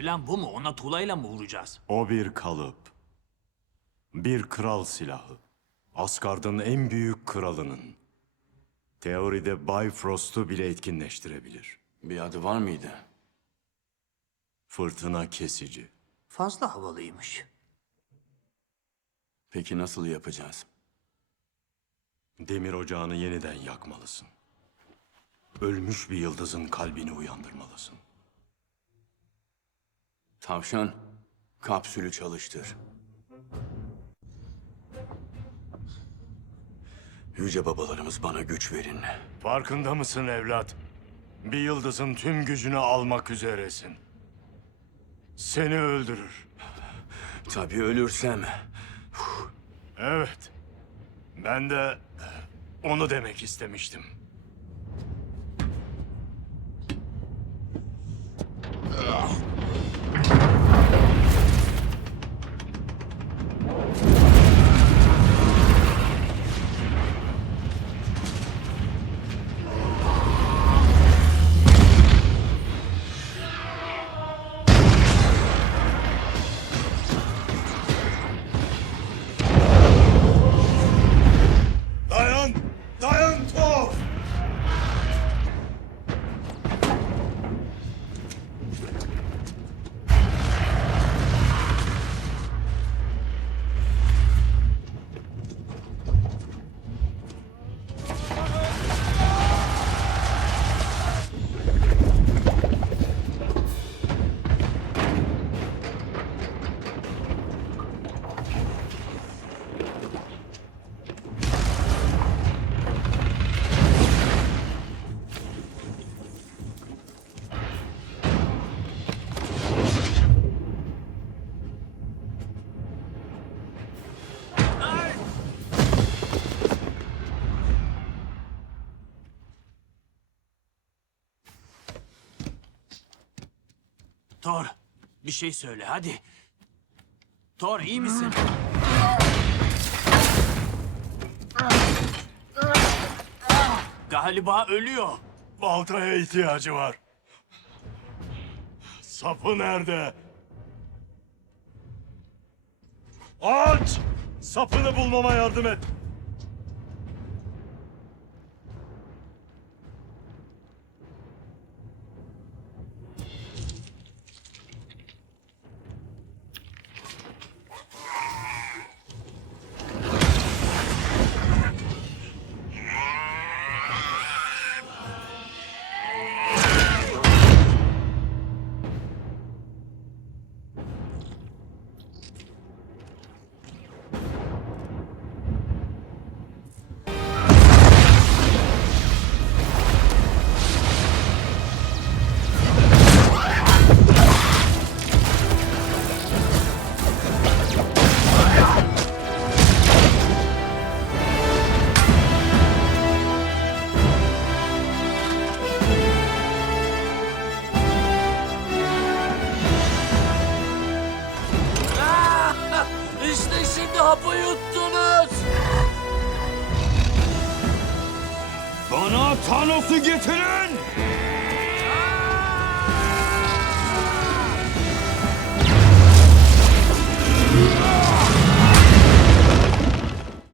Plan bu mu? Ona tuğlayla mı vuracağız? O bir kalıp. Bir kral silahı. Asgard'ın en büyük kralının. Teoride Bifrost'u bile etkinleştirebilir. Bir adı var mıydı? Fırtına kesici. Fazla havalıymış. Peki nasıl yapacağız? Demir ocağını yeniden yakmalısın. Ölmüş bir yıldızın kalbini uyandırmalısın. Tavşan, kapsülü çalıştır. Yüce babalarımız bana güç verin. Farkında mısın evlat? Bir yıldızın tüm gücünü almak üzeresin. Seni öldürür. Tabii ölürsem. Evet. Ben de onu demek istemiştim. Thor, bir şey söyle hadi. Thor iyi misin? Galiba ölüyor. Baltaya ihtiyacı var. Sapı nerede? Aç! Sapını bulmama yardım et. Hapı yuttunuz. Bana Thanos'u getirin!